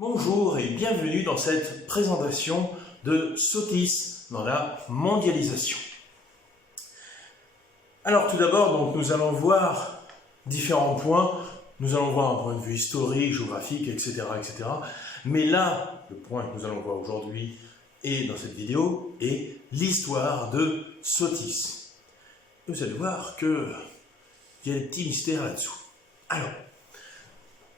Bonjour et bienvenue dans cette présentation de Sotis dans la mondialisation. Alors tout d'abord, donc, nous allons voir différents points. Nous allons voir un point de vue historique, géographique, etc., etc. Mais là, le point que nous allons voir aujourd'hui et dans cette vidéo est l'histoire de Sotis. Et vous allez voir qu'il y a des petits mystères là-dessous. Alors,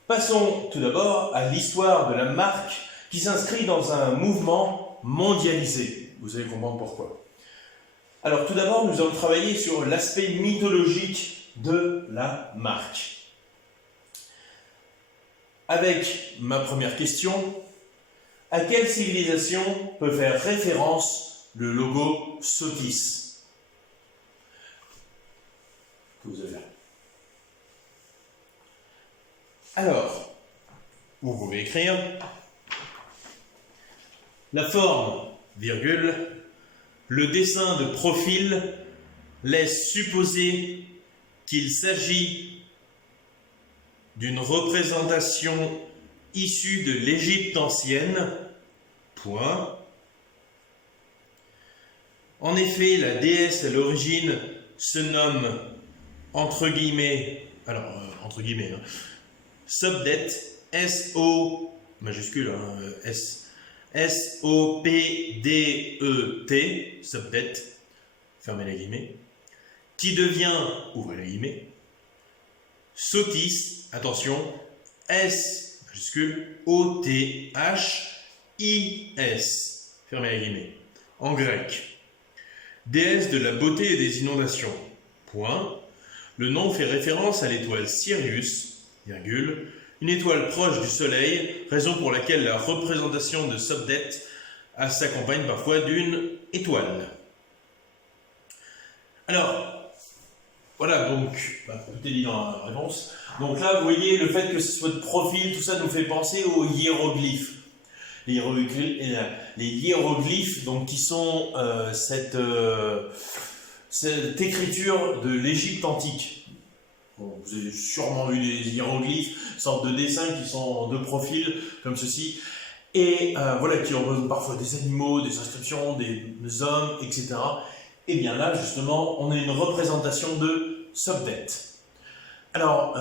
passons tout d'abord à l'histoire de la marque qui s'inscrit dans un mouvement mondialisé. Vous allez comprendre pourquoi. Alors tout d'abord, nous allons travailler sur l'aspect mythologique de la marque. Avec ma première question, à quelle civilisation peut faire référence le logo Sotis? Que vous avez là. Alors, vous pouvez écrire la forme, virgule, le dessin de profil laisse supposer qu'il s'agit d'une représentation issue de l'Égypte ancienne, point. En effet, la déesse à l'origine se nomme, entre guillemets, Sobdet, S-O, majuscule, S-O-P-D-E-T, Sobdet, fermez les guillemets, qui devient, ouvrez les guillemets, Sotis, attention, S, majuscule, O-T-H-I-S, fermez les guillemets, en grec, déesse de la beauté et des inondations, point. Le nom fait référence à l'étoile Sirius, virgule, une étoile proche du Soleil, raison pour laquelle la représentation de Sobdet s'accompagne parfois d'une étoile. Alors, voilà, donc, tout est dit dans la réponse. Donc là, vous voyez, le fait que ce soit de profil, tout ça nous fait penser aux hiéroglyphes. Les hiéroglyphes, donc, qui sont cette écriture de l'Égypte antique. Bon, vous avez sûrement vu des hiéroglyphes, sortes de dessins qui sont de profil, comme ceci, et voilà, qui représentent parfois des animaux, des inscriptions, des hommes, etc. Et bien là, justement, on a une représentation de Sobdet. Alors,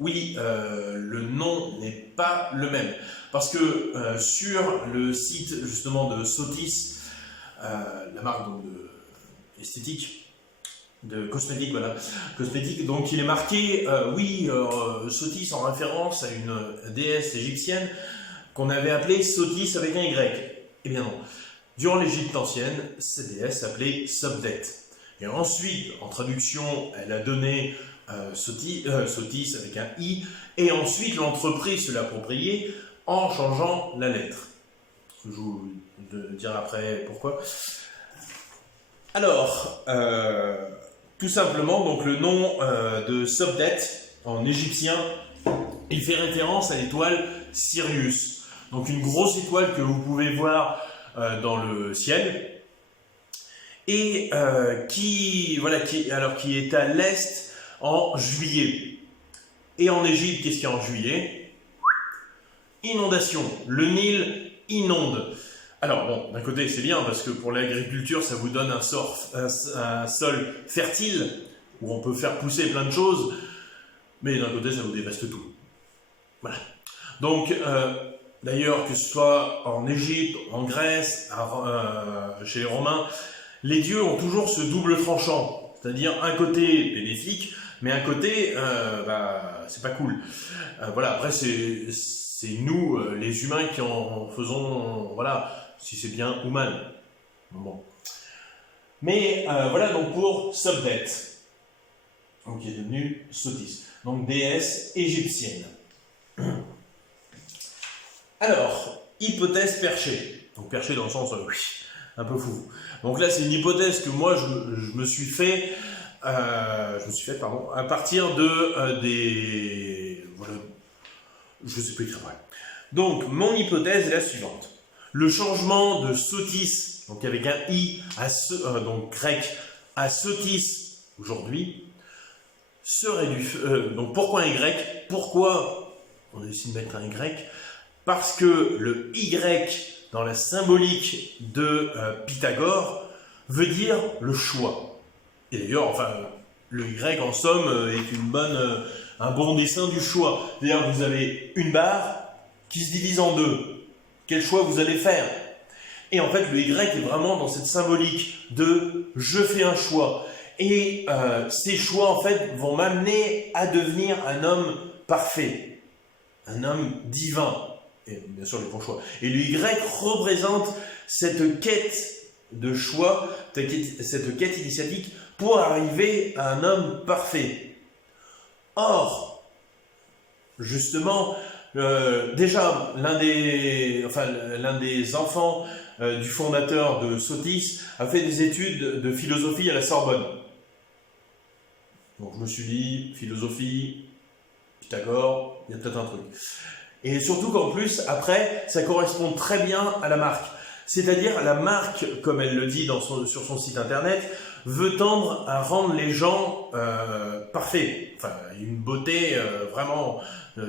oui, le nom n'est pas le même, parce que sur le site, justement, de Sotis, la marque donc, esthétique, de cosmétiques, voilà, cosmétiques, donc il est marqué, Sotis en référence à une déesse égyptienne qu'on avait appelée Sotis avec un Y. Eh bien non, durant l'Égypte ancienne, cette déesse s'appelait Sobdet. Et ensuite, en traduction, elle a donné Sotis avec un I, et ensuite l'entreprise se l'a approprié en changeant la lettre. Je vous dirai après pourquoi. Alors, tout simplement, donc le nom de Sobdet en égyptien, il fait référence à l'étoile Sirius. Donc une grosse étoile que vous pouvez voir dans le ciel et qui est à l'est en juillet. Et en Égypte, qu'est-ce qu'il y a en juillet? Inondation. Le Nil inonde. Alors bon, d'un côté c'est bien parce que pour l'agriculture ça vous donne un sol fertile où on peut faire pousser plein de choses, mais d'un côté ça vous dévaste tout. Voilà. Donc d'ailleurs que ce soit en Égypte, en Grèce, chez les Romains, les dieux ont toujours ce double tranchant, c'est-à-dire un côté bénéfique, mais un côté c'est pas cool. Voilà, après c'est nous les humains qui en faisons si c'est bien ou mal. Bon. Mais voilà donc pour Sobdet, donc qui est devenu Sotis, donc déesse égyptienne. Alors, hypothèse perchée, donc perchée dans le sens un peu fou. Donc là c'est une hypothèse que moi je me suis fait à partir de des voilà, je sais pas écrire après. Donc mon hypothèse est la suivante. Le changement de Sotis, donc avec un I, donc grec, à Sotis aujourd'hui, serait donc pourquoi un Y? Pourquoi on a décidé de mettre un Y? Parce que le Y dans la symbolique de Pythagore veut dire le choix. Et d'ailleurs, enfin, le Y en somme est un bon dessin du choix. D'ailleurs, vous avez une barre qui se divise en deux. Quel choix vous allez faire? Et en fait, le Y est vraiment dans cette symbolique de je fais un choix. Et ces choix, en fait, vont m'amener à devenir un homme parfait, un homme divin. Et bien sûr, les bons choix. Et le Y représente cette quête de choix, cette quête initiatique pour arriver à un homme parfait. Or, justement, déjà, l'un des enfants du fondateur de Sotis a fait des études de philosophie à la Sorbonne. Donc je me suis dit, philosophie, Pythagore, il y a peut-être un truc. Et surtout qu'en plus, après, ça correspond très bien à la marque. C'est-à-dire, la marque, comme elle le dit sur son site internet, veut tendre à rendre les gens parfaits. Enfin, une beauté vraiment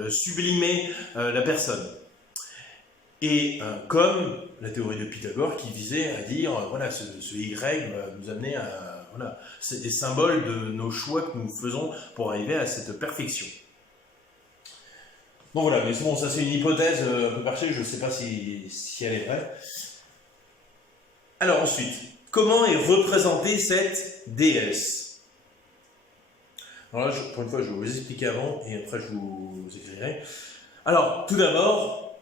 sublimer la personne. Et comme la théorie de Pythagore qui visait à dire, voilà, ce Y va nous amener à... Voilà, c'est des symboles de nos choix que nous faisons pour arriver à cette perfection. Bon voilà, mais bon, ça c'est une hypothèse un peu perchée, je ne sais pas si elle est vraie. Alors ensuite, comment est représentée cette déesse? Alors là, pour une fois, je vais vous expliquer avant et après je vous écrirai. Alors, tout d'abord,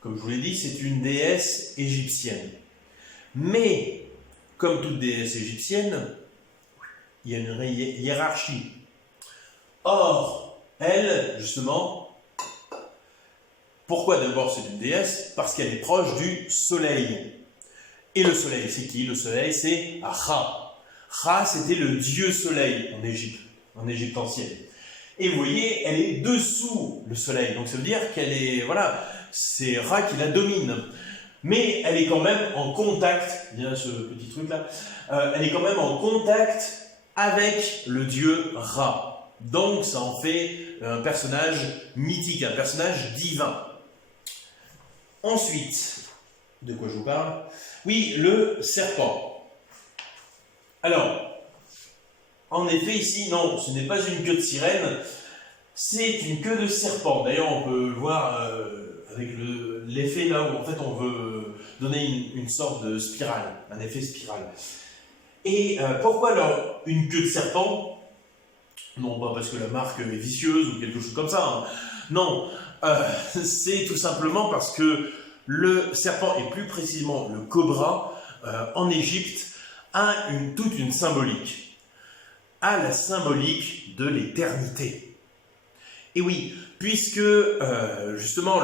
comme je vous l'ai dit, c'est une déesse égyptienne. Mais, comme toute déesse égyptienne, il y a une hiérarchie. Or, elle, justement, pourquoi d'abord c'est une déesse? Parce qu'elle est proche du soleil. Et le soleil, c'est qui? Le soleil, c'est Ra. Ra, c'était le dieu soleil en Égypte ancienne. Et vous voyez, elle est dessous le soleil. Donc ça veut dire qu'elle est, voilà, c'est Ra qui la domine. Mais elle est quand même en contact, il y a ce petit truc-là, elle est quand même en contact avec le dieu Ra. Donc ça en fait un personnage mythique, un personnage divin. Ensuite, de quoi je vous parle? Oui, le serpent. Alors, en effet, ici, non, ce n'est pas une queue de sirène, c'est une queue de serpent. D'ailleurs, on peut le voir avec l'effet là où en fait on veut donner une sorte de spirale, un effet spirale. Et pourquoi alors une queue de serpent? Non, pas parce que la marque est vicieuse ou quelque chose comme ça. Hein. Non, c'est tout simplement parce que le serpent, et plus précisément le cobra, en Égypte, a toute une symbolique. A la symbolique de l'éternité. Et oui, puisque justement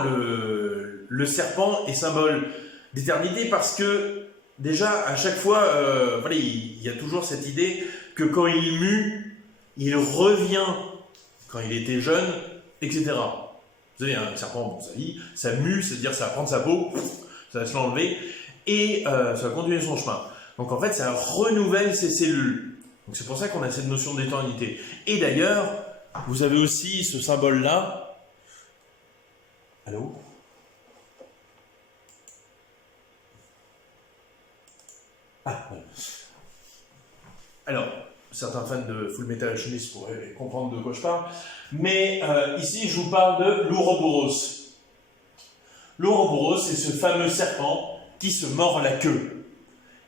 le serpent est symbole d'éternité parce que déjà à chaque fois, voilà, il y a toujours cette idée que quand il mue, il revient quand il était jeune, etc. Vous avez un serpent, bon, ça mue, c'est-à-dire ça va prendre sa peau, ça va se l'enlever, et ça va continuer son chemin. Donc en fait, ça renouvelle ses cellules. Donc c'est pour ça qu'on a cette notion d'éternité. Et d'ailleurs, vous avez aussi ce symbole-là. Allô? Ah, ouais. Alors, certains fans de Full Metal Alchemist pourraient comprendre de quoi je parle. Mais ici, je vous parle de l'Ouroboros. L'Ouroboros, c'est ce fameux serpent qui se mord la queue.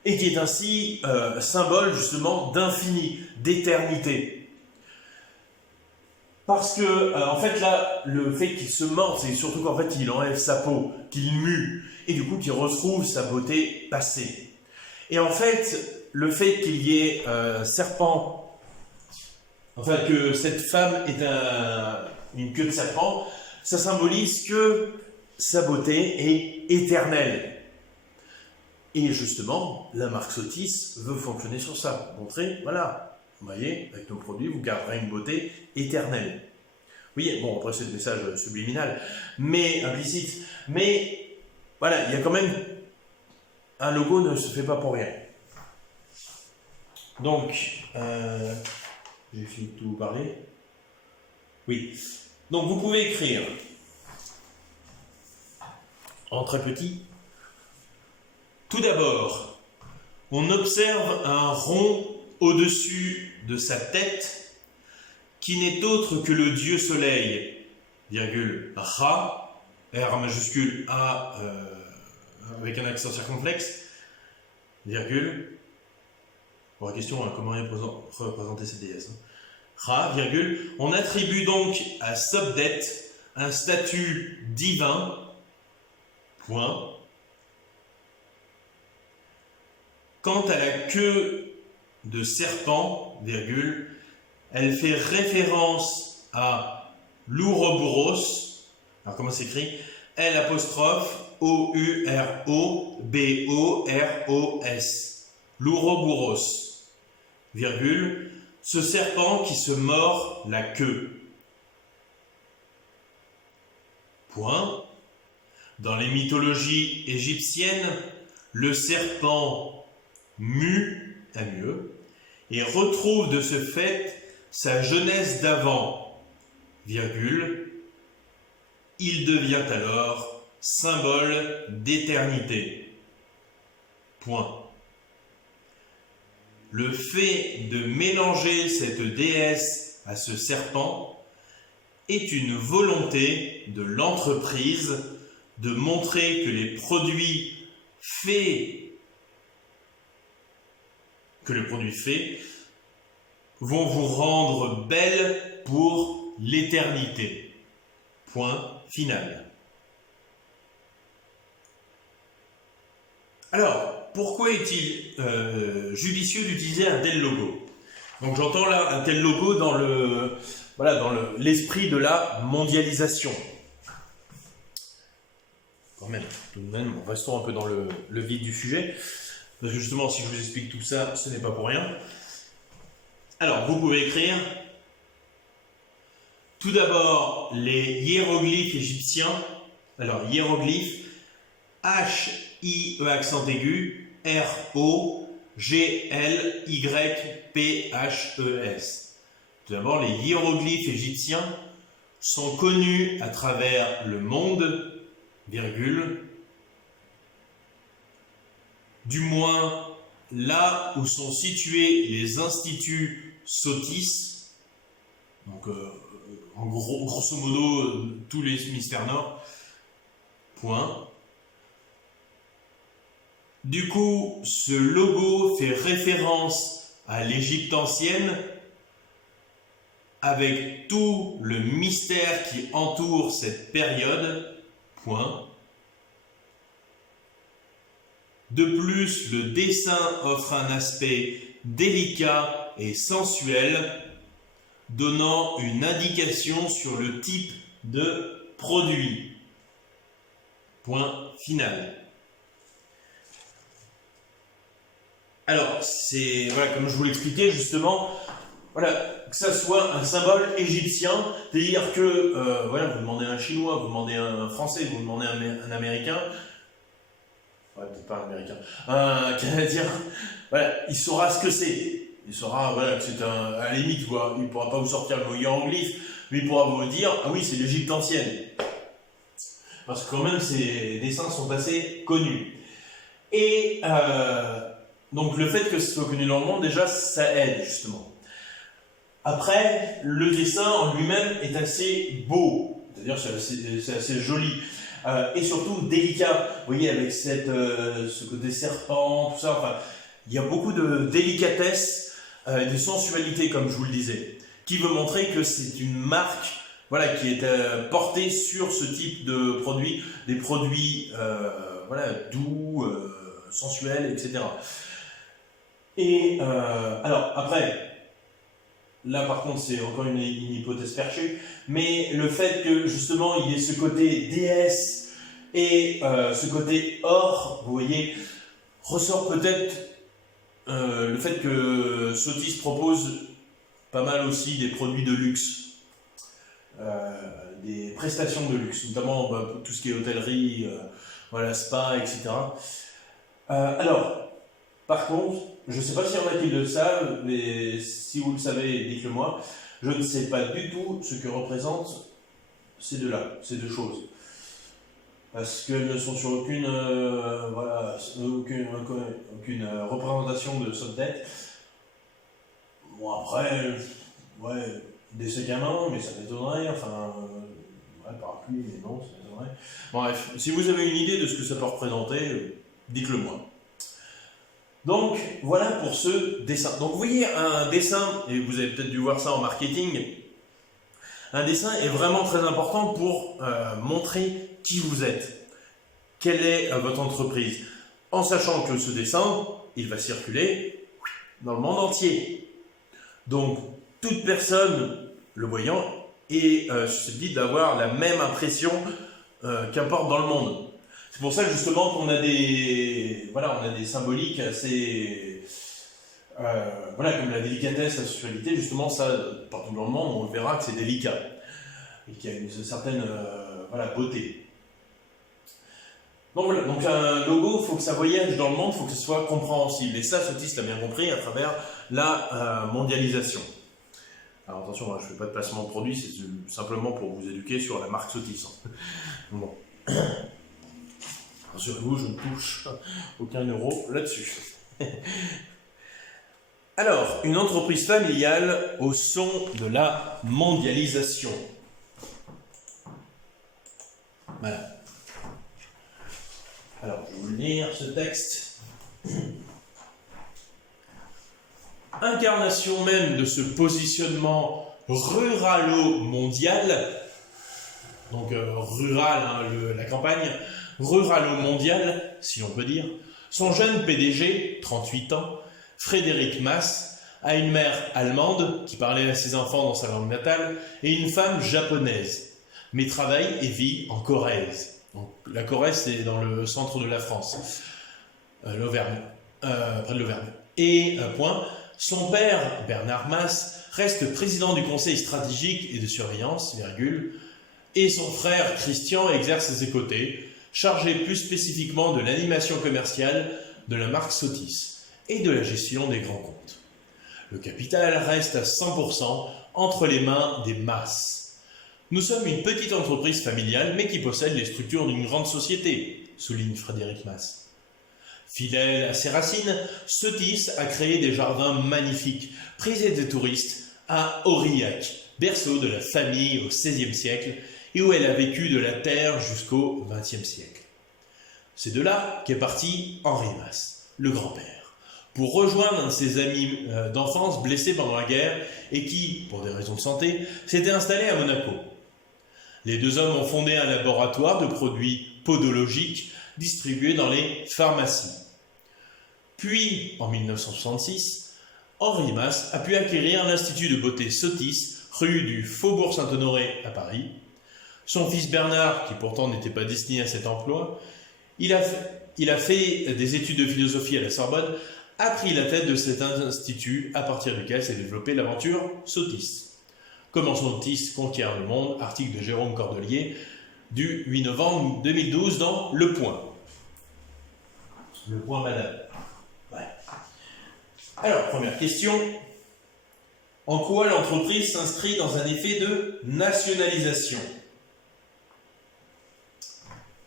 Et qui est ainsi symbole justement d'infini, d'éternité. Parce que, en fait, là, le fait qu'il se morde, c'est surtout qu'en fait, il enlève sa peau, qu'il mue, et du coup, qu'il retrouve sa beauté passée. Et en fait, le fait qu'il y ait un serpent, enfin, que cette femme ait une queue de serpent, ça symbolise que sa beauté est éternelle. Et justement, la marque Sotis veut fonctionner sur ça. Montrer, voilà, vous voyez, avec nos produits, vous garderez une beauté éternelle. Oui, bon, après c'est le message subliminal, mais implicite. Mais voilà, il y a quand même... Un logo ne se fait pas pour rien. Donc, j'ai fini de tout vous parler. Oui. Donc vous pouvez écrire en très petit. Tout d'abord, on observe un rond au-dessus de sa tête qui n'est autre que le dieu soleil, virgule, Ra, R majuscule A avec un accent circonflexe, virgule. Bon, la question, hein, comment représenter cette déesse, hein. Ra, virgule. On attribue donc à Sobdet un statut divin, point. Quant à la queue de serpent, virgule, elle fait référence à l'Ouroboros. Alors comment s'écrit? L apostrophe O-U-R-O-B-O-R-O-S. L'Ouroboros, virgule, ce serpent qui se mord la queue. Point. Dans les mythologies égyptiennes, le serpent mue, M-U-E, et retrouve de ce fait sa jeunesse d'avant, virgule, il devient alors symbole d'éternité. Point. Le fait de mélanger cette déesse à ce serpent est une volonté de l'entreprise de montrer que les produits faits vont vous rendre belle pour l'éternité. Point final. Alors, pourquoi est-il judicieux d'utiliser un tel logo? Donc j'entends là un tel logo dans l'esprit de la mondialisation. Quand même, tout de même, restons un peu dans le vif du sujet. Parce que justement, si je vous explique tout ça, ce n'est pas pour rien. Alors, vous pouvez écrire tout d'abord les hiéroglyphes égyptiens. Alors, hiéroglyphes, H-I-E accent aigu, R-O-G-L-Y-P-H-E-S. Tout d'abord, les hiéroglyphes égyptiens sont connus à travers le monde, virgule, du moins là où sont situés les instituts Sotis, donc en grosso modo tous les hémisphères nord, point. Du coup, ce logo fait référence à l'Égypte ancienne avec tout le mystère qui entoure cette période, point. De plus, le dessin offre un aspect délicat et sensuel, donnant une indication sur le type de produit. Point final. Alors, c'est voilà, comme je vous l'expliquais justement, voilà, que ça soit un symbole égyptien, c'est-à-dire que voilà, vous demandez à un Chinois, vous demandez à un Français, vous demandez à un Américain. Ouais, peut-être pas un Américain, un Canadien, voilà, il saura ce que c'est. Il saura, voilà, que c'est à la limite, quoi, il ne pourra pas vous sortir le mot hiéroglyphe, mais il pourra vous dire, ah oui, c'est l'Égypte ancienne. Parce que quand même, ces dessins sont assez connus. Et donc le fait que ce soit connu dans le monde, déjà, ça aide, justement. Après, le dessin en lui-même est assez beau, c'est-à-dire c'est assez joli. Et surtout délicat, vous voyez, avec ce côté serpent, tout ça, enfin, il y a beaucoup de délicatesse, de sensualité, comme je vous le disais, qui veut montrer que c'est une marque, voilà, qui est portée sur ce type de produits, des produits, voilà, doux, sensuels, etc. Et alors après, là par contre c'est encore une hypothèse perchée, mais le fait que justement il y ait ce côté déesse et ce côté or, vous voyez, ressort peut-être le fait que Sotis propose pas mal aussi des produits de luxe, des prestations de luxe, notamment tout ce qui est hôtellerie, voilà, spa, etc. Alors, par contre, je ne sais pas s'il y en a qui le savent, mais si vous le savez, dites-le moi. Je ne sais pas du tout ce que représentent ces deux-là, ces deux choses. parce qu'elles ne sont sur aucune représentation de SOPDET. Bon après, ouais, des sacs à main, mais ça m'étonnerait, enfin, parapluie, mais non, ça m'étonnerait. Bref, si vous avez une idée de ce que ça peut représenter, dites-le moi. Donc, voilà pour ce dessin. Donc, vous voyez, un dessin, et vous avez peut-être dû voir ça en marketing, un dessin est vraiment très important pour montrer qui vous êtes, quelle est votre entreprise, en sachant que ce dessin, il va circuler dans le monde entier. Donc, toute personne le voyant est susceptible d'avoir la même impression qu'importe dans le monde. C'est pour ça justement qu'on a des symboliques assez, comme la délicatesse, la sensualité, justement ça, partout dans le monde, on verra que c'est délicat et qu'il y a une certaine beauté. Donc voilà, donc un logo, il faut que ça voyage dans le monde, il faut que ce soit compréhensible. Et ça, Sotis l'a bien compris à travers la mondialisation. Alors attention, moi, je ne fais pas de placement de produit, c'est simplement pour vous éduquer sur la marque Sotis. Bon. Rassurez-vous, je ne touche aucun euro là-dessus. Alors, une entreprise familiale au son de la mondialisation. Voilà. Alors, je vais vous lire ce texte. Incarnation même de ce positionnement ruralo-mondial, donc rural, la campagne, ruralo-mondial, si on peut dire, son jeune PDG, 38 ans, Frédéric Masse, a une mère allemande qui parlait à ses enfants dans sa langue natale et une femme japonaise, mais travaille et vit en Corrèze. Donc, la Corrèze, c'est dans le centre de la France, l'Auvergne, près de l'Auvergne. Et, son père, Bernard Masse, reste président du conseil stratégique et de surveillance, et son frère, Christian, exerce à ses côtés, chargé plus spécifiquement de l'animation commerciale de la marque Sotis et de la gestion des grands comptes. Le capital reste à 100% entre les mains des Masse. Nous sommes une petite entreprise familiale, mais qui possède les structures d'une grande société, souligne Frédéric Masse. Fidèle à ses racines, Sotis a créé des jardins magnifiques, prisés des touristes, à Aurillac, berceau de la famille au XVIe siècle, et où elle a vécu de la terre jusqu'au XXe siècle. C'est de là qu'est parti Henri Masse, le grand-père, pour rejoindre un de ses amis d'enfance blessé pendant la guerre et qui, pour des raisons de santé, s'était installé à Monaco. Les deux hommes ont fondé un laboratoire de produits podologiques distribués dans les pharmacies. Puis, en 1966, Henri Masse a pu acquérir l'Institut de beauté Sotis, rue du Faubourg Saint-Honoré à Paris. Son fils Bernard, qui pourtant n'était pas destiné à cet emploi, il a fait des études de philosophie à la Sorbonne, a pris la tête de cet institut à partir duquel s'est développée l'aventure Sotis. Comment Sotis conquiert le monde, article de Jérôme Cordelier du 8 novembre 2012 dans Le Point. Le Point, madame. Ouais. Alors, première question. En quoi l'entreprise s'inscrit dans un effet de nationalisation ?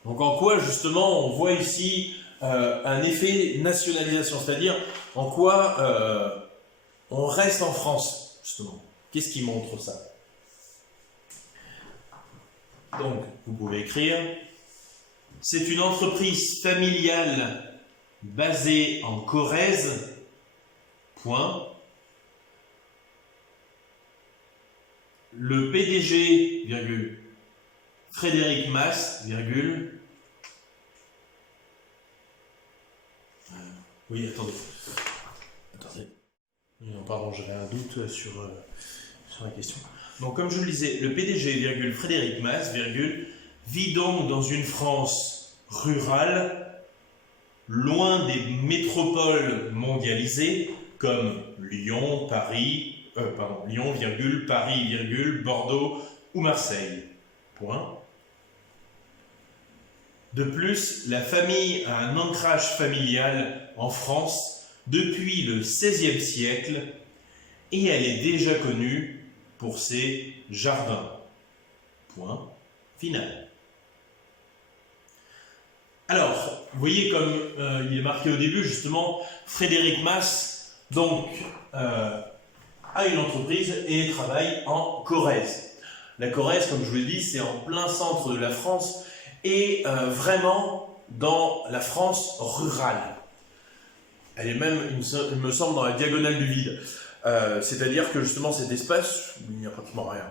Donc en quoi justement on voit ici un effet nationalisation, c'est-à-dire en quoi on reste en France justement. Qu'est-ce qui montre ça? Donc vous pouvez écrire, c'est une entreprise familiale basée en Corrèze, point. Le PDG, virgule, Frédéric Masse, virgule. Oui, attendez. Non, pardon, j'avais un doute sur la question. Donc, comme je le disais, le PDG, virgule, Frédéric Masse, virgule, vit donc dans une France rurale, loin des métropoles mondialisées, comme Lyon, Lyon, virgule, Paris, virgule, Bordeaux ou Marseille. Point. De plus, la famille a un ancrage familial en France depuis le XVIe siècle et elle est déjà connue pour ses jardins. Point final. vous voyez comme il est marqué au début, justement, Frédéric Masse, donc, a une entreprise et travaille en Corrèze. La Corrèze, comme je vous l'ai dit, c'est en plein centre de la France et vraiment dans la France rurale. Elle est même, il me semble, dans la diagonale du vide. C'est-à-dire que justement cet espace, il n'y a pratiquement rien.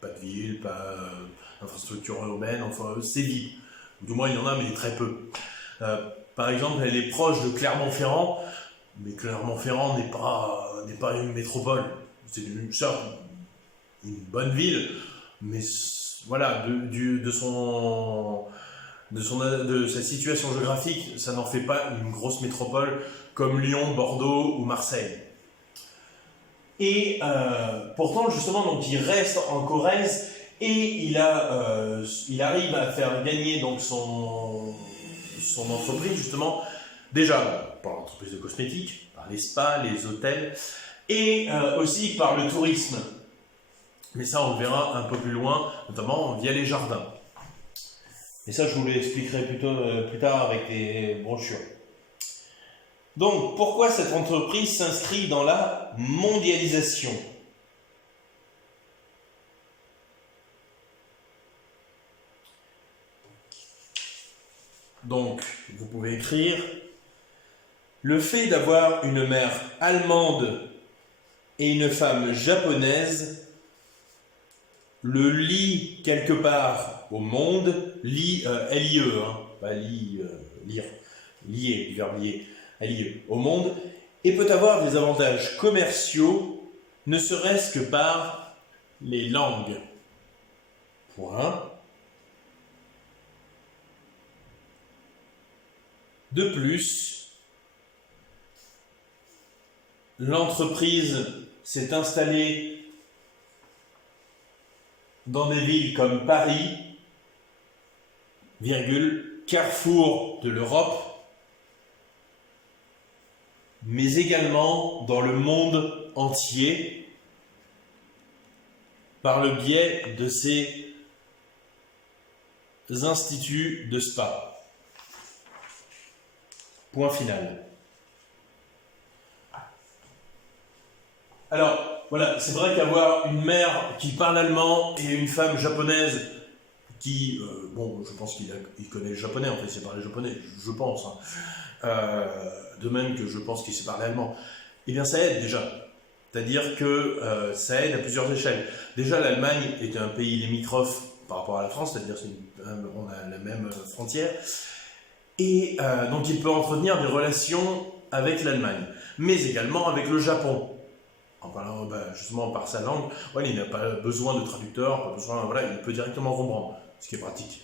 Pas de ville, pas d'infrastructure urbaine, enfin c'est vide. Du moins il y en a, mais très peu. Par exemple, elle est proche de Clermont-Ferrand, mais Clermont-Ferrand n'est pas une métropole. C'est une bonne ville, mais voilà, de sa situation géographique, ça n'en fait pas une grosse métropole comme Lyon, Bordeaux ou Marseille. Et pourtant, justement, donc, il reste en Corrèze et il arrive à faire gagner donc, son entreprise, justement, déjà par l'entreprise de cosmétiques, par les spas, les hôtels, et aussi par le tourisme. Mais ça, on le verra un peu plus loin, notamment via les jardins. Et ça, je vous l'expliquerai plus tard avec des brochures. Donc, pourquoi cette entreprise s'inscrit dans la mondialisation? Donc, vous pouvez écrire « Le fait d'avoir une mère allemande et une femme japonaise le lie quelque part au monde, L-I-E, pas lire, lier, du verbe lier, L-I-E, au monde, et peut avoir des avantages commerciaux, ne serait-ce que par les langues. Point. De plus, l'entreprise s'est installée dans des villes comme Paris, virgule, carrefour de l'Europe, mais également dans le monde entier, par le biais de ces instituts de spa. Point final. Alors, voilà, c'est vrai qu'avoir une mère qui parle allemand et une femme japonaise qui, bon, je pense qu'il connaît le japonais, en fait, il sait parler japonais, je pense, de même que je pense qu'il sait parler allemand, eh bien ça aide déjà. C'est-à-dire que ça aide à plusieurs échelles. Déjà, l'Allemagne est un pays limitrophe par rapport à la France, c'est-à-dire qu'on a la même frontière, et donc il peut entretenir des relations avec l'Allemagne, mais également avec le Japon. En parlant justement par sa langue, voilà, il n'a pas besoin de traducteur, pas besoin, voilà, il peut directement comprendre, ce qui est pratique.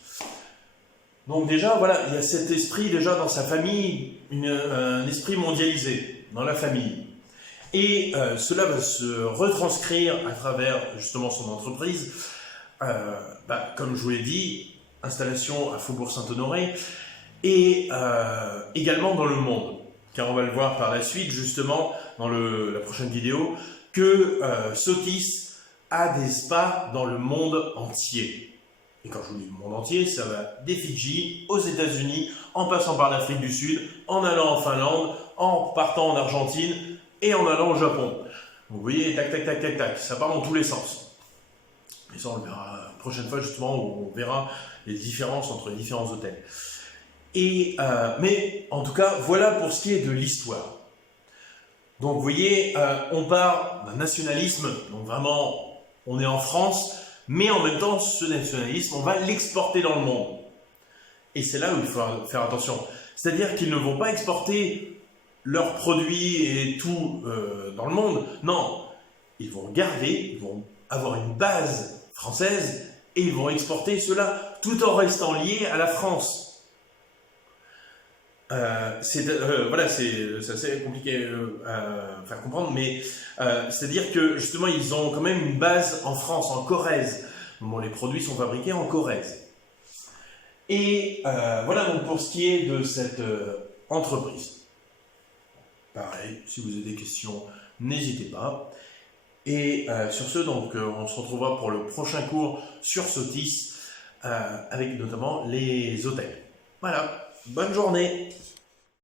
Donc déjà, voilà, il y a cet esprit déjà dans sa famille, un esprit mondialisé dans la famille. Et cela va se retranscrire à travers justement son entreprise. Comme je vous l'ai dit, installation à Faubourg Saint-Honoré et également dans le monde. Car on va le voir par la suite, justement, dans la prochaine vidéo, que Sotis a des spas dans le monde entier. Et quand je vous dis le monde entier, ça va des Fidji aux États-Unis, en passant par l'Afrique du Sud, en allant en Finlande, en partant en Argentine et en allant au Japon. Vous voyez, tac, tac, tac, tac, tac, ça part dans tous les sens. Et ça, on le verra la prochaine fois, justement, où on verra les différences entre les différents hôtels. Mais en tout cas, voilà pour ce qui est de l'histoire. Donc vous voyez, on part d'un nationalisme, donc vraiment, on est en France, mais en même temps, ce nationalisme, on va l'exporter dans le monde. Et c'est là où il faut faire attention. C'est-à-dire qu'ils ne vont pas exporter leurs produits et tout dans le monde. Non, ils vont garder, ils vont avoir une base française et ils vont exporter cela tout en restant liés à la France. Voilà, c'est assez compliqué à faire comprendre, mais c'est-à-dire que justement ils ont quand même une base en France, en Corrèze. Bon, les produits sont fabriqués en Corrèze. Et voilà donc pour ce qui est de cette entreprise. Pareil, si vous avez des questions, n'hésitez pas. Et sur ce, donc, on se retrouvera pour le prochain cours sur Sotis, avec notamment les hôtels. Voilà. Bonne journée.